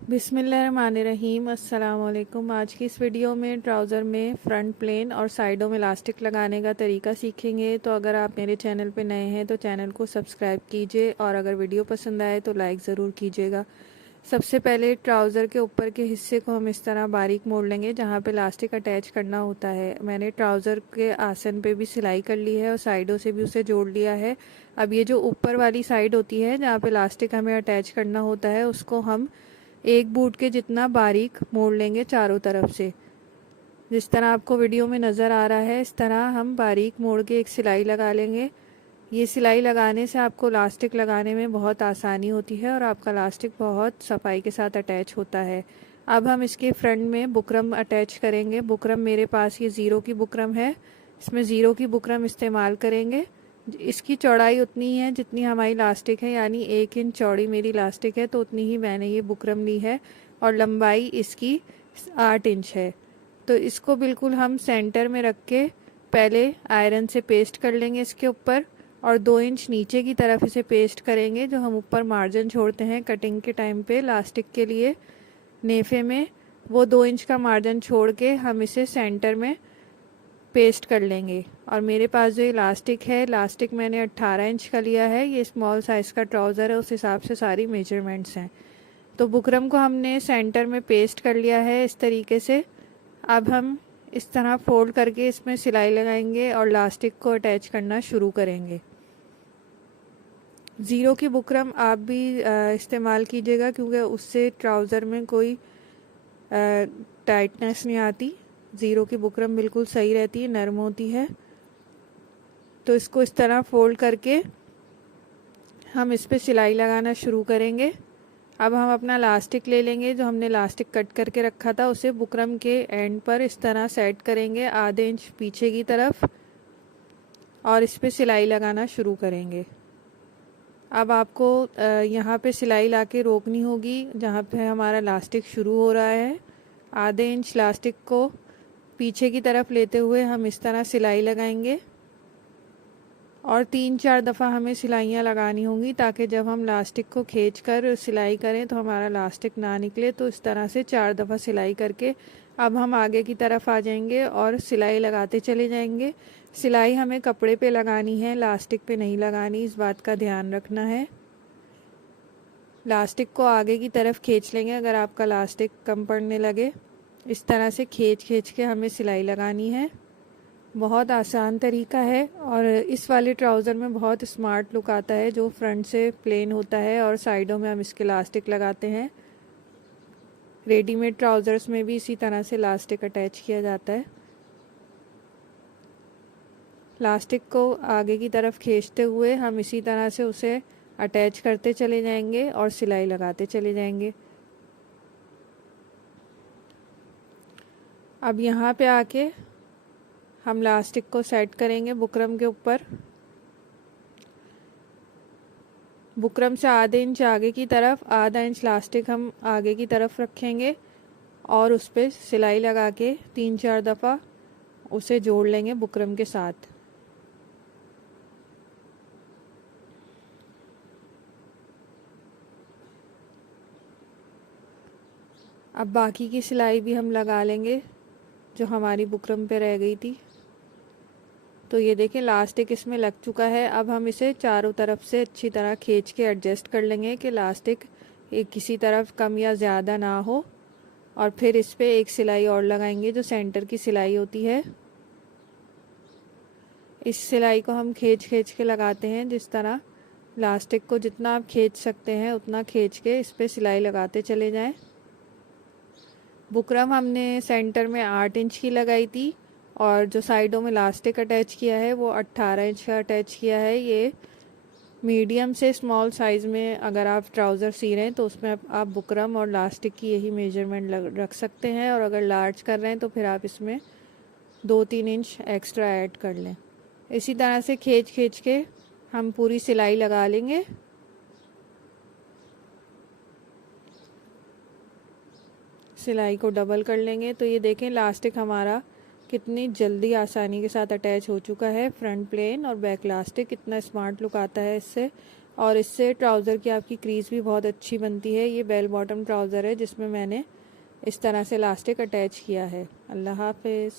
बिस्मिल्लाहिर्रहमानिर्रहीम। अस्सलाम वालेकुम। आज की इस वीडियो में ट्राउज़र में फ्रंट प्लेन और साइडों में इलास्टिक लगाने का तरीका सीखेंगे। तो अगर आप मेरे चैनल पे नए हैं तो चैनल को सब्सक्राइब कीजिए और अगर वीडियो पसंद आए तो लाइक ज़रूर कीजिएगा। सबसे पहले ट्राउज़र के ऊपर के हिस्से को हम इस तरह बारीक मोड़ लेंगे जहाँ पे इलास्टिक अटैच करना होता है। मैंने ट्राउज़र के आसन पे भी सिलाई कर ली है और साइडों से भी उसे जोड़ लिया है। अब ये जो ऊपर वाली साइड होती है जहाँ पे इलास्टिक हमें अटैच करना होता है उसको हम एक बूट के जितना बारीक मोड़ लेंगे चारों तरफ से। जिस तरह आपको वीडियो में नज़र आ रहा है इस तरह हम बारीक मोड़ के एक सिलाई लगा लेंगे। ये सिलाई लगाने से आपको इलास्टिक लगाने में बहुत आसानी होती है और आपका इलास्टिक बहुत सफाई के साथ अटैच होता है। अब हम इसके फ्रंट में बुकरम अटैच करेंगे। बुकरम मेरे पास ये ज़ीरो की बुकरम है, इसमें ज़ीरो की बुकरम इस्तेमाल करेंगे। इसकी चौड़ाई उतनी है जितनी हमारी इलास्टिक है, यानी 1 इंच चौड़ी मेरी इलास्टिक है तो उतनी ही मैंने ये बुकरम ली है और लंबाई इसकी 8 इंच है। तो इसको बिल्कुल हम सेंटर में रख के पहले आयरन से पेस्ट कर लेंगे इसके ऊपर और 2 इंच नीचे की तरफ इसे पेस्ट करेंगे। जो हम ऊपर मार्जिन छोड़ते हैं कटिंग के टाइम पे इलास्टिक के लिए नेफे में, वो 2 इंच का मार्जिन छोड़ के हम इसे सेंटर में पेस्ट कर लेंगे। और मेरे पास जो इलास्टिक है, इलास्टिक मैंने 18 इंच का लिया है। ये स्मॉल साइज़ का ट्राउज़र है, उस हिसाब से सारी मेजरमेंट्स हैं। तो बुकरम को हमने सेंटर में पेस्ट कर लिया है इस तरीके से। अब हम इस तरह फोल्ड करके इसमें सिलाई लगाएंगे और इलास्टिक को अटैच करना शुरू करेंगे। ज़ीरो की बुकरम आप भी इस्तेमाल कीजिएगा क्योंकि उससे ट्राउज़र में कोई टाइटनेस नहीं आती। ज़ीरो की बुकरम बिल्कुल सही रहती है, नरम होती है। तो इसको इस तरह फोल्ड करके हम इस पर सिलाई लगाना शुरू करेंगे। अब हम अपना इलास्टिक ले लेंगे, जो हमने इलास्टिक कट करके रखा था उसे बुकरम के एंड पर इस तरह सेट करेंगे आधे इंच पीछे की तरफ और इस पर सिलाई लगाना शुरू करेंगे। अब आपको यहाँ पे सिलाई लाके रोकनी होगी जहाँ पे हमारा इलास्टिक शुरू हो रहा है। आधे इंच इलास्टिक को पीछे की तरफ लेते हुए हम इस तरह सिलाई लगाएंगे और 3-4 दफ़ा हमें सिलाइयाँ लगानी होंगी ताकि जब हम इलास्टिक को खींच कर सिलाई करें तो हमारा इलास्टिक ना निकले। तो इस तरह से 4 दफ़ा सिलाई करके अब हम आगे की तरफ आ जाएंगे और सिलाई लगाते चले जाएंगे। सिलाई हमें कपड़े पे लगानी है, इलास्टिक पे नहीं लगानी, इस बात का ध्यान रखना है। इलास्टिक को आगे की तरफ खींच लेंगे अगर आपका इलास्टिक कम पड़ने लगे। इस तरह से खींच के हमें सिलाई लगानी है। बहुत आसान तरीका है और इस वाले ट्राउज़र में बहुत स्मार्ट लुक आता है जो फ्रंट से प्लेन होता है और साइडों में हम इसके इलास्टिक लगाते हैं। रेडीमेड ट्राउज़र्स में भी इसी तरह से इलास्टिक अटैच किया जाता है। इलास्टिक को आगे की तरफ खींचते हुए हम इसी तरह से उसे अटैच करते चले जाएंगे और सिलाई लगाते चले जाएंगे। अब यहाँ पे आके हम इलास्टिक को सेट करेंगे बुकरम के ऊपर। बुकरम से आधे इंच आगे की तरफ, आधा इंच इलास्टिक हम आगे की तरफ रखेंगे और उस पर सिलाई लगा के 3-4 दफ़ा उसे जोड़ लेंगे बुकरम के साथ। अब बाकी की सिलाई भी हम लगा लेंगे जो हमारी बुकरम पे रह गई थी। तो ये देखें इलास्टिक इसमें लग चुका है। अब हम इसे चारों तरफ से अच्छी तरह खींच के एडजस्ट कर लेंगे कि इलास्टिक किसी तरफ कम या ज़्यादा ना हो। और फिर इस पे एक सिलाई और लगाएंगे जो सेंटर की सिलाई होती है। इस सिलाई को हम खींच के लगाते हैं। जिस तरह इलास्टिक को जितना आप खींच सकते हैं उतना खींच के इस पे सिलाई लगाते चले जाएं। बुकरम हमने सेंटर में 8 इंच की लगाई थी और जो साइडों में इलास्टिक अटैच किया है वो 18 इंच का अटैच किया है। ये मीडियम से स्मॉल साइज़ में अगर आप ट्राउज़र सी रहे हैं तो उसमें आप बुकरम और इलास्टिक की यही मेजरमेंट रख सकते हैं और अगर लार्ज कर रहे हैं तो फिर आप इसमें 2-3 इंच एक्स्ट्रा ऐड कर लें। इसी तरह से खींच के हम पूरी सिलाई लगा लेंगे। सिलाई को डबल कर लेंगे। तो ये देखें इलास्टिक हमारा कितनी जल्दी आसानी के साथ अटैच हो चुका है। फ्रंट प्लेन और बैक इलास्टिक, कितना स्मार्ट लुक आता है इससे और इससे ट्राउज़र की आपकी क्रीज़ भी बहुत अच्छी बनती है। ये बेल बॉटम ट्राउज़र है जिसमें मैंने इस तरह से इलास्टिक अटैच किया है। अल्लाह हाफ़िज़।